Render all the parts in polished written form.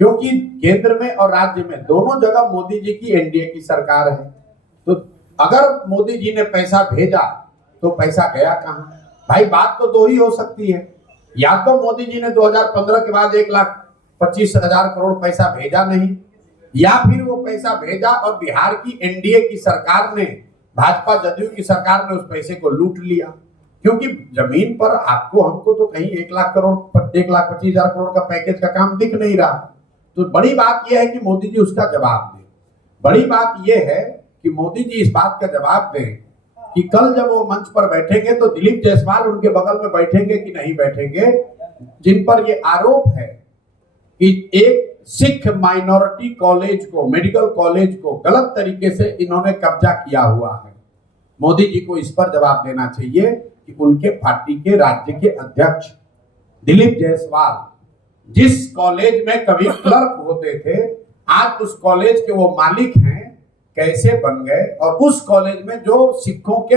क्योंकि केंद्र में और राज्य में दोनों जगह मोदी जी की एनडीए की सरकार है। तो अगर मोदी जी ने पैसा भेजा तो पैसा गया कहां? भाई बात तो दो ही हो सकती है, या तो मोदी जी ने 2015 के बाद 1,25,000 करोड़ पैसा भेजा नहीं, या फिर वो पैसा भेजा और बिहार की एनडीए की सरकार ने, भाजपा जदयू की सरकार ने उस पैसे को लूट लिया। क्योंकि जमीन पर आपको हमको तो कहीं 1,25,000 करोड़ का पैकेज का काम दिख नहीं रहा। तो बड़ी बात यह है कि मोदी जी उसका जवाब दें। बड़ी बात यह है कि मोदी जी इस बात का जवाब दें कि कल जब वो मंच पर बैठेंगे तो दिलीप जायसवाल उनके बगल में बैठेंगे कि नहीं बैठेंगे, जिन पर ये आरोप है कि एक सिख माइनॉरिटी कॉलेज को, मेडिकल कॉलेज को गलत तरीके से इन्होंने कब्जा किया हुआ है। मोदी जी को इस पर जवाब देना चाहिए कि उनके पार्टी के राज्य के अध्यक्ष दिलीप जायसवाल जिस कॉलेज में कभी क्लर्क होते थे, आज उस कॉलेज के वो मालिक हैं, कैसे बन गए? और उस कॉलेज में जो सिखों के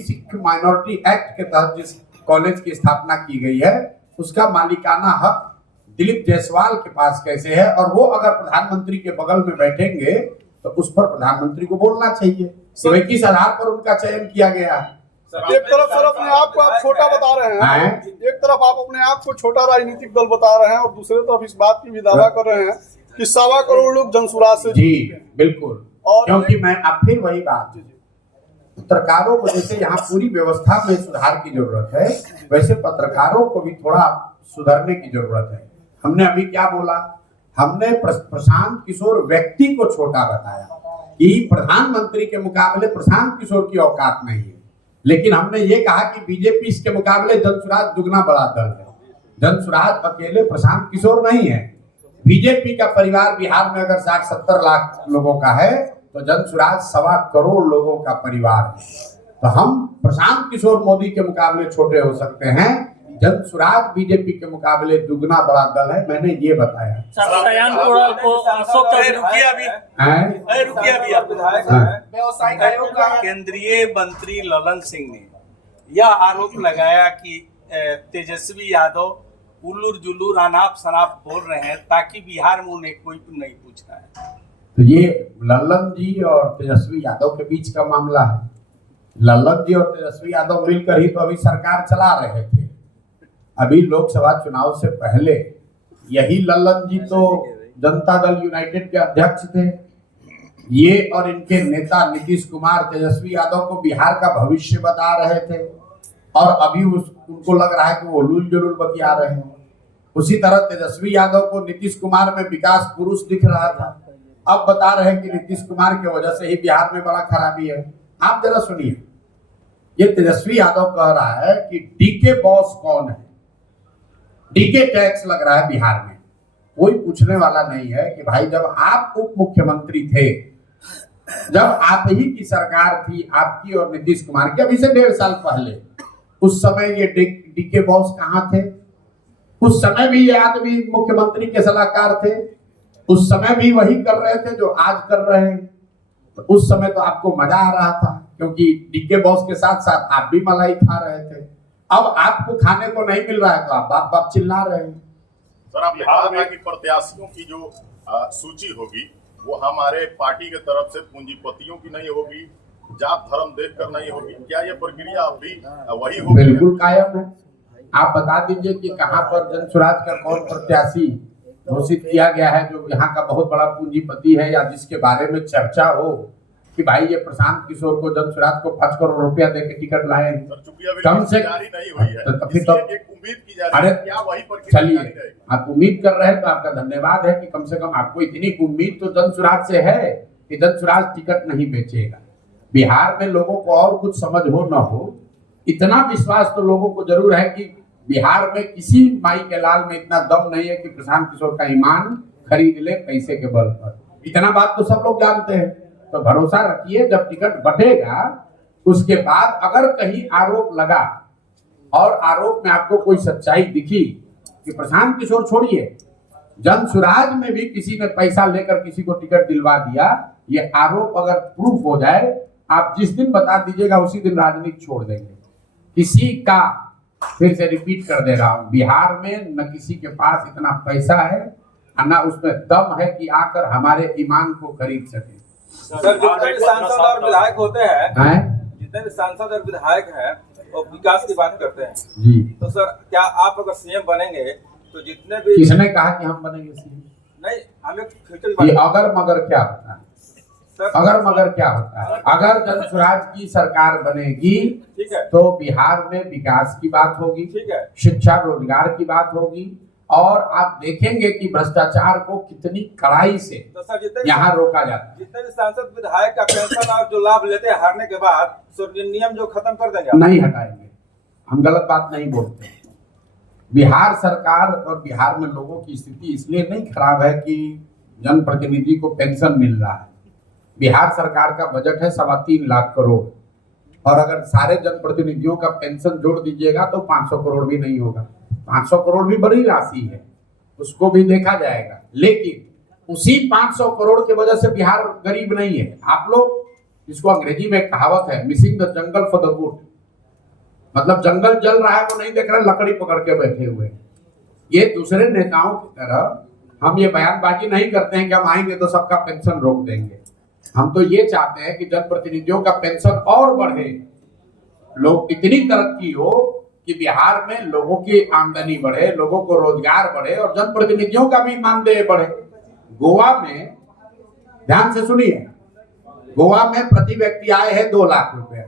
सिख माइनॉरिटी एक्ट के तहत जिस कॉलेज की स्थापना की गई है, उसका मालिकाना हक दिलीप जायसवाल के पास कैसे है? और वो अगर प्रधानमंत्री के बगल में बैठेंगे तो उस पर प्रधानमंत्री को बोलना चाहिए। तो किस आधार पर उनका चयन किया गया है? एक तरफ सर अपने आप को आप छोटा बता रहे हैं, एक तरफ आप अपने आप को छोटा राजनीतिक दल बता रहे हैं और दूसरे तरफ इस बात की भी दावा कर रहे हैं कि 1.25 करोड़ लोग जनसुराज से जी बिल्कुल। और क्योंकि मैं अब फिर वही बात, पत्रकारों को जैसे यहाँ पूरी व्यवस्था में सुधार की जरूरत है, वैसे पत्रकारों को भी थोड़ा सुधरने की जरूरत है। हमने अभी क्या बोला? हमने प्रशांत किशोर व्यक्ति को छोटा बताया कि प्रधानमंत्री के मुकाबले प्रशांत किशोर की औकात नहीं है, लेकिन हमने ये कहा कि बीजेपी इसके मुकाबले जनसुराज दुगना बड़ा दल है। जनसुराज अकेले प्रशांत किशोर नहीं है। बीजेपी का परिवार बिहार में अगर 60-70 लाख लोगों का है तो जनसुराज 1.25 करोड़ लोगों का परिवार है। तो हम प्रशांत किशोर मोदी के मुकाबले छोटे हो सकते हैं, जनसुराज बीजेपी के मुकाबले दुगना बड़ा दल है। मैंने ये बताया। व्यवसायिक आयोग का केंद्रीय मंत्री ललन सिंह ने यह आरोप लगाया कि तेजस्वी यादव उल्लूर जुल्लूर अनाप शनाप बोल रहे हैं ताकि बिहार में उन्हें कोई नहीं पूछ रहा है। तो ये ललन जी और तेजस्वी यादव के बीच का मामला है। ललन जी और तेजस्वी यादव मिलकर ही तो अभी सरकार चला रहे थे। अभी लोकसभा चुनाव से पहले यही ललन जी तो जनता दल यूनाइटेड के अध्यक्ष थे। ये और इनके नेता नीतीश कुमार तेजस्वी यादव को बिहार का भविष्य बता रहे थे, और अभी उनको लग रहा है कि वो उलूल जुलूल बतिया रहे हैं। उसी तरह तेजस्वी यादव को नीतीश कुमार में विकास पुरुष दिख रहा था, अब बता रहे हैं कि नीतीश कुमार की वजह से ही बिहार में बड़ा खराबी है। आप जरा सुनिए, ये तेजस्वी यादव कह रहा है कि डीके बॉस कौन है, डीके टैक्स लग रहा है बिहार में। कोई पूछने वाला नहीं है कि भाई जब आप उप मुख्यमंत्री थे, जब आप ही की सरकार थी, आपकी और नीतीश कुमार की, अभी से 1.5 साल पहले, उस समय ये डीके बॉस कहाँ थे? उस समय भी ये आदमी मुख्यमंत्री के सलाहकार थे, उस समय भी वही कर रहे थे जो आज कर रहे हैं। तो उस समय तो आपको मजा आ रहा था क्योंकि डीके बॉस के साथ साथ आप भी मलाई खा रहे थे। अब आपको खाने को नहीं मिल रहा है तो आप बाप बाप चिल्ला रहे हैं। सर, आप बिहार में कि प्रत्याशियों की जो सूची होगी वो हमारे पार्टी के तरफ से पूंजीपतियों की नहीं होगी, जात धर्म देखकर नहीं होगी, क्या ये प्रक्रिया अभी वही होगी? बिल्कुल कायम है। आप बता दीजिए कि कहां पर जनसुराज का कौन प्रत्याशी घोषित किया गया है जो यहाँ का बहुत बड़ा पूंजीपति है, या जिसके बारे में चर्चा हो कि भाई ये प्रशांत किशोर को जनसुराज को 5 करोड़ रुपया देके टिकट लाए। कम से अरे चलिए, आप उम्मीद कर रहे हैं तो आपका धन्यवाद है कि कम से कम आपको इतनी उम्मीद तो जनसुराज से है कि जनसुराज टिकट नहीं बेचेगा। बिहार में लोगों को और कुछ समझ हो न हो, इतना विश्वास तो लोगों को जरूर है कि बिहार में किसी माई के लाल में इतना दम नहीं है कि प्रशांत किशोर का ईमान खरीद ले पैसे के बल पर। इतना बात तो सब लोग जानते हैं। तो भरोसा रखिए, जब टिकट बटेगा उसके बाद अगर कहीं आरोप लगा और आरोप में आपको कोई सच्चाई दिखी कि प्रशांत किशोर छोड़िए, जनसुराज में भी किसी ने पैसा लेकर किसी को टिकट दिलवा दिया, ये आरोप अगर प्रूफ हो जाए, आप जिस दिन बता दीजिएगा उसी दिन राजनीति छोड़ देंगे। किसी का, फिर से रिपीट कर दे रहा हूं, बिहार में न किसी के पास इतना पैसा है, ना उसमें दम है कि आकर हमारे ईमान को खरीद सके। सर जितने भी सांसद और विधायक होते हैं, जितने भी सांसद और विधायक हैं वो विकास की बात करते हैं जी। तो सर क्या आप अगर सीएम बनेंगे तो जितने भी किसने कहा कि हम बनेंगे सीएम? नहीं, हमें फ्यूचर ये की बात अगर मगर क्या होता है? सर अगर मगर क्या होता है? अगर जनसुराज की सरकार बनेगी ठीक है, तो बिहार में विकास की बात होगी, ठीक है, शिक्षा रोजगार की बात होगी, और आप देखेंगे कि भ्रष्टाचार को कितनी कड़ाई से तो सर जितने भी यहाँ रोका जाता है। जितने भी सांसद विधायक का पेंशन और जो लाभ लेते हैं हारने के बाद, सो नियम जो खत्म कर देंगे आप? नहीं हटाएंगे, हम गलत बात नहीं बोलते। बिहार सरकार और बिहार में लोगों की स्थिति इसलिए नहीं खराब है कि जनप्रतिनिधि को पेंशन मिल रहा है। बिहार सरकार का बजट है 3.25 लाख करोड़, और अगर सारे जनप्रतिनिधियों का पेंशन जोड़ दीजिएगा तो 500 करोड़ भी नहीं होगा। 500 करोड़ भी बड़ी राशि है, उसको भी देखा जाएगा, लेकिन उसी 500 करोड़ की वजह से बिहार गरीब नहीं है। आप लोग, जिसको अंग्रेजी में कहावत है missing the jungle for the wood, मतलब जंगल जल रहा है वो नहीं देख रहे, लकड़ी पकड़ के बैठे हुए। ये दूसरे नेताओं की तरह हम ये बयानबाजी नहीं करते हैं कि हम आएंगे तो सबका पेंशन रोक देंगे। हम तो ये चाहते हैं कि जनप्रतिनिधियों का पेंशन और बढ़े, लोग इतनी तरक्की हो कि बिहार में लोगों की आमदनी बढ़े, लोगों को रोजगार बढ़े और जनप्रतिनिधियों का भी मानदेय बढ़े। गोवा में, ध्यान से सुनिए, गोवा में प्रति व्यक्ति आय है 2 लाख रुपए।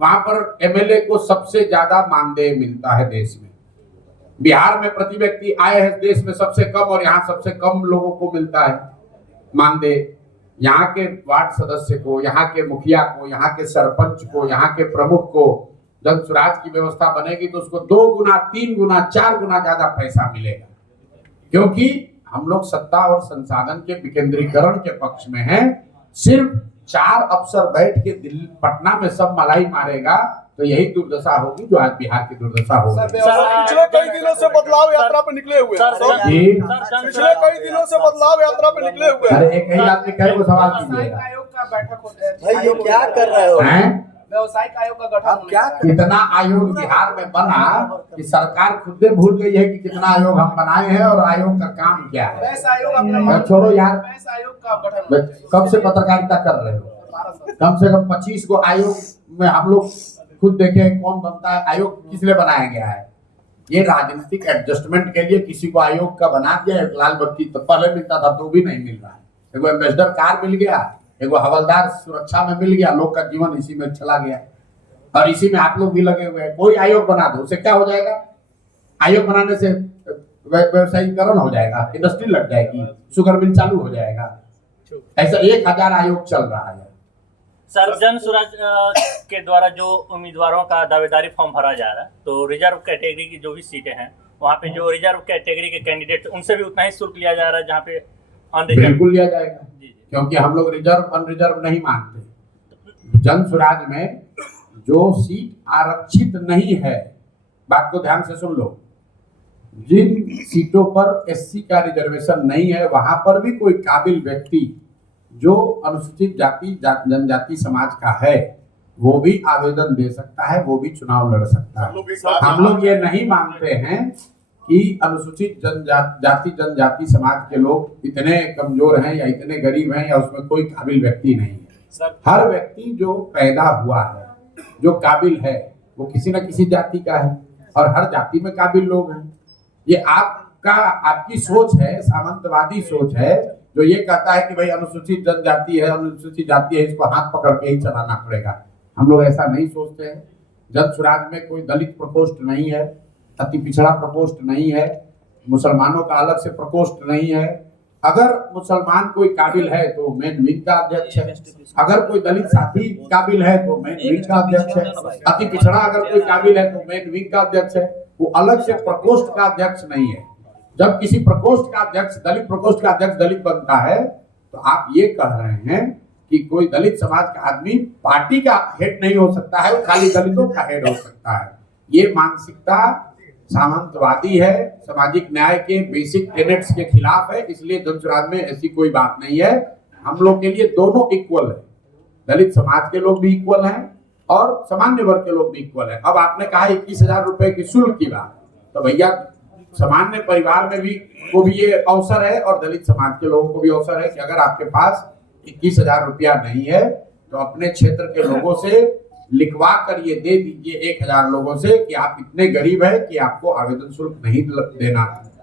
वहां पर एमएलए को सबसे ज्यादा मानदेय मिलता है देश में। बिहार में प्रति व्यक्ति आय है देश में सबसे कम, और यहाँ सबसे कम लोगों को मिलता है मानदेय। यहाँ के वार्ड सदस्य को, यहाँ के मुखिया को, यहाँ के सरपंच को, यहाँ के प्रमुख को जनसुराज की व्यवस्था बनेगी तो उसको 2 गुना, 3 गुना, 4 गुना ज्यादा पैसा मिलेगा, क्योंकि हम लोग सत्ता और संसाधन के विकेंद्रीकरण के पक्ष में हैं। सिर्फ 4 अफसर बैठ के दिल्ली पटना में सब मलाई मारेगा तो यही दुर्दशा होगी जो आज बिहार की दुर्दशा होगी। पिछले कई दिनों से बदलाव यात्रा पे निकले हुए हैं। पिछले कई दिनों से बदलाव यात्रा पे निकले हुए हैं। अरे एक ही आदमी कई को सवाल कीजिएगा, आयोग का बैठक होता है भाई ये क्या कर रहे हो? व्यवसायिक आयोग का गठन आप क्या कितना आयोग बिहार में बना कि सरकार खुद से भूल गई है कि कितना आयोग हम बनाए हैं और आयोग का काम क्या है। वैस आयोग अपना छोड़ो यार, वैस आयोग का गठन कब से पत्रकारिता कर रहे हो? कम से कम 25 को आयोग में हम लोग खुद देखे कौन बनता है। आयोग किस लिए बनाया गया है? ये राजनीतिक एडजस्टमेंट के लिए किसी को आयोग का बना दिया। एक लाल बत्ती तो पहले मिलता था तो भी नहीं मिल रहा है, एगो एम्बेसडर कार मिल गया, एगो हवलदार सुरक्षा में मिल गया, लोग का जीवन इसी में चला गया और इसी में आप लोग भी लगे हुए हैं। कोई आयोग बना दो, उससे क्या हो जाएगा? आयोग बनाने से व्यवसायीकरण हो जाएगा, इंडस्ट्री लग जाएगी, शुगर मिल चालू हो जाएगा। ऐसा 1000 आयोग चल रहा है। सर जनसुराज के द्वारा जो उम्मीदवारों का दावेदारी फॉर्म भरा जा रहा है, तो रिजर्व कैटेगरी की जो भी सीटें हैं वहाँ पे जो रिजर्व कैटेगरी के कैंडिडेट उनसे भी उतना ही शुल्क लिया जा रहा है जहाँ पे अनरिजर्व। बिल्कुल लिया जाएगा, जी। क्योंकि हम लोग रिजर्व अनरिजर्व नहीं मानते। जनसुराज में जो सीट आरक्षित नहीं है, बात को ध्यान से सुन लो, जिन सीटों पर एससी का रिजर्वेशन नहीं है वहां पर भी कोई काबिल व्यक्ति जो अनुसूचित जाति जनजाति समाज का है वो भी आवेदन दे सकता है, वो भी चुनाव लड़ सकता है। हम लोग ये नहीं मानते हैं कि अनुसूचित जाति जनजाति समाज के लोग इतने कमजोर हैं या इतने गरीब हैं या उसमें कोई काबिल व्यक्ति नहीं है। हर व्यक्ति जो पैदा हुआ है, जो काबिल है, वो किसी न किसी जाति का है और हर जाति में काबिल लोग हैं। ये आपकी सोच है, सामंतवादी सोच है, जो ये कहता है कि भाई अनुसूचित जनजाति है, अनुसूचित जाति है, इसको हाथ पकड़ के ही चलाना पड़ेगा। हम लोग ऐसा नहीं सोचते हैं। जनसुराज में कोई दलित प्रकोष्ठ नहीं है, अति पिछड़ा प्रकोष्ठ नहीं है, मुसलमानों का अलग से प्रकोष्ठ नहीं है। अगर मुसलमान कोई काबिल है तो मेन विंग का अध्यक्ष है, अगर कोई दलित साथी काबिल है तो मेन विंग का अध्यक्ष है, अति पिछड़ा अगर कोई काबिल है तो मेन विंग का अध्यक्ष है। वो अलग से प्रकोष्ठ का अध्यक्ष नहीं है। जब किसी प्रकोष्ठ का अध्यक्ष, दलित प्रकोष्ठ का अध्यक्ष दलित बनता है तो आप ये कह रहे हैं कि कोई दलित समाज का आदमी पार्टी का हेड नहीं हो सकता है, वो खाली दलितों का हेड हो सकता है। ये मानसिकता सामंतवादी है, सामाजिक न्याय के बेसिक टेनेट्स के खिलाफ है। इसलिए जनसुराज में ऐसी कोई बात नहीं है। हम लोग के लिए दोनों इक्वल है, दलित समाज के लोग भी इक्वल हैं और सामान्य वर्ग के लोग भी इक्वल है। अब आपने कहा 21,000 रुपए की शुल्क की बात, तो भैया सामान्य परिवार में भी को भी ये अवसर है और दलित समाज के लोगों को भी अवसर है कि अगर आपके पास 21,000 रुपया नहीं है तो अपने क्षेत्र के लोगों से लिखवा कर ये दे दीजिए 1,000 लोगों से कि आप इतने गरीब है कि आपको आवेदन शुल्क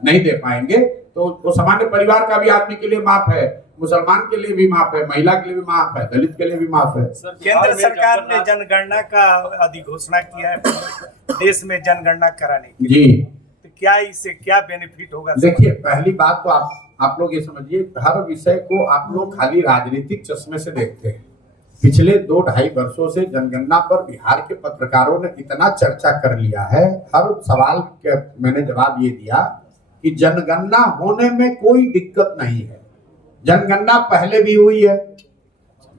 नहीं दे पाएंगे। तो वो सामान्य परिवार का भी आदमी के लिए माफ है, मुसलमान के लिए भी माफ है, महिला के लिए भी माफ है, दलित के लिए भी माफ है। केंद्र सरकार ने जनगणना का अधिघोषणा किया है देश में जनगणना कराने की, जी तो क्या इससे क्या बेनिफिट होगा? देखिए, पहली बात तो आप लोग ये समझिए, हर विषय को आप लोग खाली राजनीतिक चश्मे से देखते हैं। पिछले 2-2.5 वर्षों से जनगणना पर बिहार के पत्रकारों ने इतना चर्चा कर लिया है, हर सवाल के मैंने जवाब ये दिया कि जनगणना होने में कोई दिक्कत नहीं है। जनगणना पहले भी हुई है।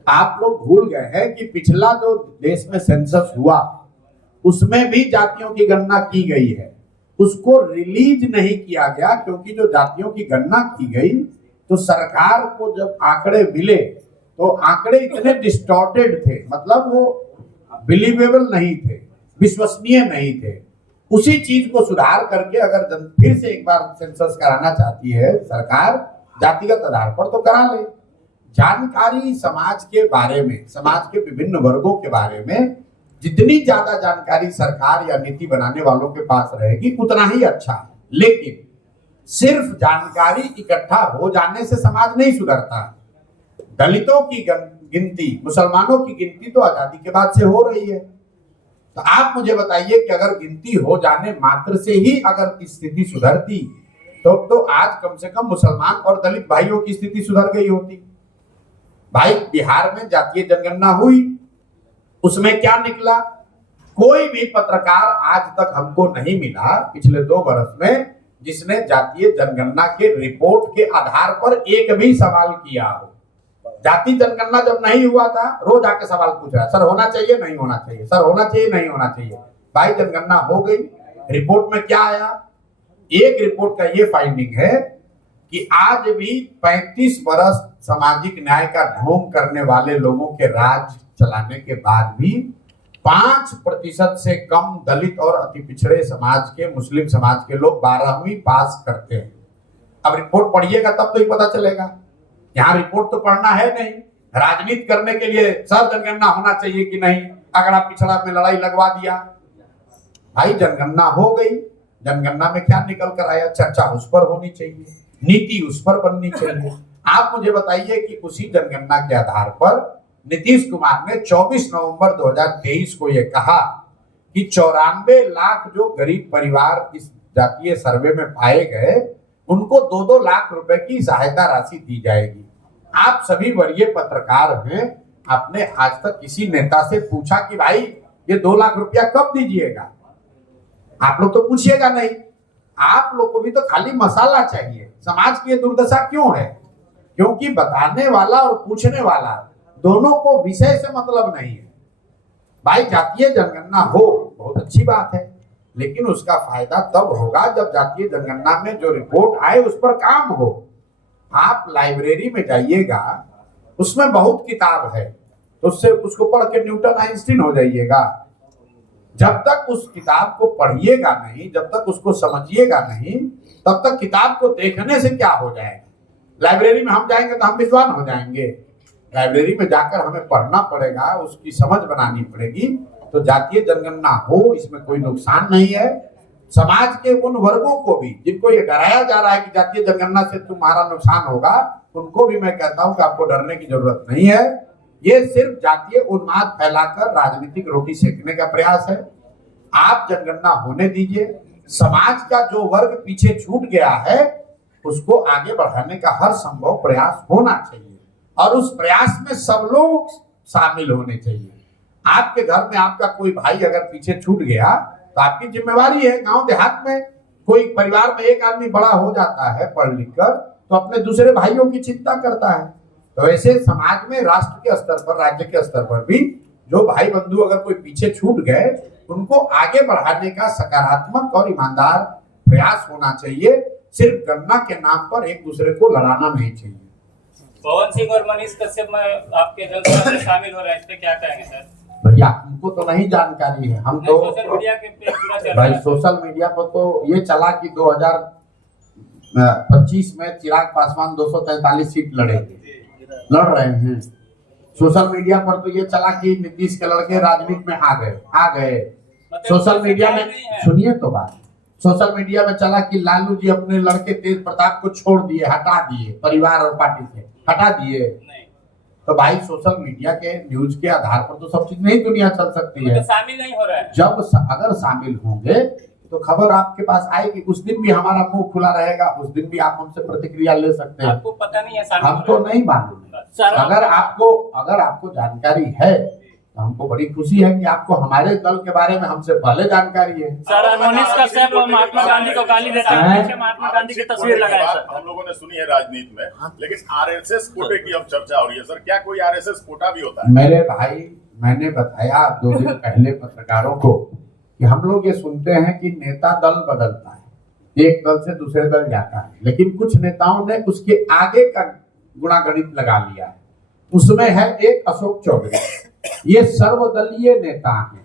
आप लोग भूल गए हैं कि पिछला जो देश में सेंसस हुआ उसमें भी जातियों की गणना की गई है, उसको रिलीज नहीं किया गया क्योंकि जो जातियों की गणना की गई तो सरकार को जब आंकड़े मिले तो आंकड़े इतने डिस्टॉर्टेड थे, मतलब वो बिलीवेबल नहीं थे, विश्वसनीय नहीं थे। उसी चीज को सुधार करके अगर फिर से एक बार सेंसस कराना चाहती है सरकार जातिगत आधार पर तो करा ले। जानकारी समाज के बारे में, समाज के विभिन्न वर्गों के बारे में जितनी ज्यादा जानकारी सरकार या नीति बनाने वालों के पास रहेगी उतना ही अच्छा है। लेकिन सिर्फ जानकारी इकट्ठा हो जाने से समाज नहीं सुधरता। दलितों की गिनती, मुसलमानों की गिनती तो आजादी के बाद से हो रही है। तो आप मुझे बताइए कि अगर गिनती हो जाने मात्र से ही अगर स्थिति सुधरती तो आज कम से कम मुसलमान और दलित भाइयों की स्थिति सुधर गई होती। भाई, बिहार में जातीय जनगणना हुई, उसमें क्या निकला? कोई भी पत्रकार आज तक हमको नहीं मिला पिछले 2 वर्ष में जिसने जातीय जनगणना के रिपोर्ट के आधार पर एक भी सवाल किया हो। जातीय जनगणना जब नहीं हुआ था रोज आके सवाल पूछ रहा है, सर होना चाहिए नहीं होना चाहिए, सर होना चाहिए नहीं होना चाहिए। भाई, जनगणना हो गई, रिपोर्ट में क्या आया? एक रिपोर्ट का ये फाइंडिंग है कि आज भी 35 वर्ष सामाजिक न्याय का ढोंग करने वाले लोगों के राज चलाने के बाद भी 5% से कम दलित और अति पिछड़े समाज के, मुस्लिम समाज के लोग 12वीं पास करते हैं। अब रिपोर्ट पढ़िएगा तब तो ही पता चलेगा। यहाँ रिपोर्ट तो पढ़ना है नहीं, राजनीति करने के लिए सर जनगणना होना चाहिए कि नहीं, अगर आप पिछड़ा में लड़ाई लगवा दिया। भाई, जनगणना हो गई, जनगणना में क्या निकल कर आया? चर्चा उस पर होनी चाहिए, नीति उस पर बननी चाहिए। आप मुझे बताइए कि उसी जनगणना के आधार पर नीतीश कुमार ने 24 नवंबर 2023 को यह कहा कि 94 लाख जो गरीब परिवार इस जातीय सर्वे में पाए गए उनको 2-2 लाख रुपए की सहायता राशि दी जाएगी। आप सभी वरीय पत्रकार हैं, आपने आज तक किसी नेता से पूछा कि भाई ये 2 लाख रुपया कब दीजिएगा? आप लोग तो पूछिएगा नहीं। आप लोग को भी तो खाली मसाला चाहिए। समाज की ये दुर्दशा क्यों है? क्योंकि बताने वाला और पूछने वाला दोनों को विषय से मतलब नहीं है। भाई, जातीय जनगणना हो बहुत अच्छी बात है, लेकिन उसका फायदा तब होगा जब जातीय जनगणना में जो रिपोर्ट आए उस पर काम हो। आप लाइब्रेरी में जाइएगा, उसमें बहुत किताब है, तो उससे उसको पढ़ के न्यूटन आइंस्टीन हो जाइएगा। जब तक उस किताब को पढ़िएगा नहीं, जब तक उसको समझिएगा नहीं, तब तक किताब को देखने से क्या हो जाएगा? लाइब्रेरी में हम जाएंगे तो हम विद्वान हो जाएंगे। लाइब्रेरी में जाकर हमें पढ़ना पड़ेगा, उसकी समझ बनानी पड़ेगी। तो जातीय जनगणना हो, इसमें कोई नुकसान नहीं है। समाज के उन वर्गों को भी जिनको ये डराया जा रहा है कि जातीय जनगणना से तुम्हारा नुकसान होगा, उनको भी मैं कहता हूं कि आपको डरने की जरूरत नहीं है। ये सिर्फ जातीय उन्माद फैलाकर राजनीतिक रोटी सेकने का प्रयास है। आप जनगणना होने दीजिए। समाज का जो वर्ग पीछे छूट गया है उसको आगे बढ़ाने का हर संभव प्रयास होना चाहिए और उस प्रयास में सब लोग शामिल होने चाहिए। आपके घर में आपका कोई भाई अगर पीछे छूट गया तो आपकी जिम्मेवारी है। गांव देहात में कोई परिवार में एक आदमी बड़ा हो जाता है पढ़ लिख कर तो अपने दूसरे भाइयों की चिंता करता है। तो ऐसे समाज में राष्ट्र के स्तर पर, राज्य के स्तर पर भी जो भाई बंधु अगर कोई पीछे छूट गए उनको आगे बढ़ाने का सकारात्मक और ईमानदार प्रयास होना चाहिए। सिर्फ गणना के नाम पर एक दूसरे को लड़ाना नहीं चाहिए। पवन सिंह और मनीष कश्यप में आपके जलसा में शामिल हो रहे हैं, इस पे क्या कहेंगे सर? भैया हमको तो नहीं जानकारी है, हम तो सोशल मीडिया के पे पूरा चल रहा भाई है। सोशल मीडिया पर तो ये चला कि 2025 में चिराग पासवान 243 सीट लड़ रहे हैं। सोशल मीडिया पर तो ये चला कि नीतीश के लड़के राजनीति में आ गए। सोशल मीडिया में सुनिए तो बात, सोशल मीडिया में चला कि लालू जी अपने लड़के तेज प्रताप को छोड़ दिए, हटा दिए, परिवार और पार्टी से हटा दिए। तो भाई सोशल मीडिया के न्यूज के आधार पर तो सब चीज नहीं दुनिया चल सकती है। शामिल नहीं हो रहा है। अगर शामिल होंगे तो खबर आपके पास आएगी, उस दिन भी हमारा मुंह खुला रहेगा, उस दिन भी आप हमसे प्रतिक्रिया ले सकते हैं। आपको पता नहीं है शामिल हम तो नहीं मालूम है। अगर आपको जानकारी है तो हमको बड़ी खुशी है कि आपको हमारे दल के बारे में हमसे पहले जानकारी है। सर अनोनिस कश्यप महात्मा गांधी को गाली देता है, पीछे महात्मा गांधी की तस्वीर लगाए सर। हम लोगों ने सुनी है राजनीति में, लेकिन आरएसएस कोटे की अब चर्चा हो रही है। सर क्या कोई आरएसएस कोटा भी होता है? मेरे भाई, मैंने बताया 2 दिन पहले पत्रकारों को कि हम लोग ये सुनते हैं कि नेता दल बदलता है, एक दल से दूसरे दल जाता है, लेकिन कुछ नेताओं ने उसके आगे का गुणागणित लगा लिया है। उसमें है एक अशोक चौधरी, ये सर्वदलीय नेता हैं।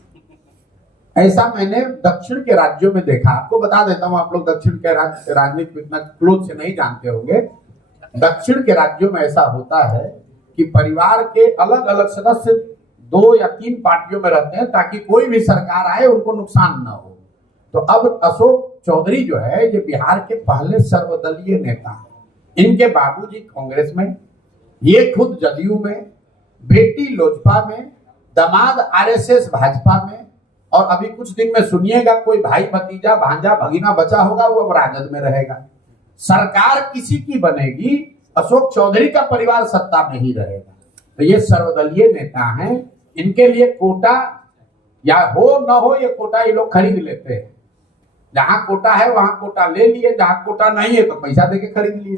ऐसा मैंने दक्षिण के राज्यों में देखा। आपको बता देता हूं, आप लोग दक्षिण के राजनीति को इतना क्लोज से नहीं जानते होंगे। दक्षिण के राज्यों में ऐसा होता है कि परिवार के अलग अलग सदस्य 2 या 3 पार्टियों में रहते हैं ताकि कोई भी सरकार आए उनको नुकसान ना हो। तो अब अशोक चौधरी जो है ये बिहार के पहले सर्वदलीय नेता हैं। इनके बाबूजी कांग्रेस में, ये खुद जदयू में, बेटी लोजपा में, दामाद आरएसएस भाजपा में, और अभी कुछ दिन में सुनिएगा कोई भाई भतीजा भांजा भगीना बचा होगा वो अब राजद में रहेगा। सरकार किसी की बनेगी, अशोक चौधरी का परिवार सत्ता में ही रहेगा। तो ये सर्वदलीय नेता हैं, इनके लिए कोटा या हो न हो, ये कोटा ये लोग खरीद लेते हैं। जहां कोटा है वहां कोटा ले लिए, जहां कोटा नहीं है तो पैसा देके खरीद लिए।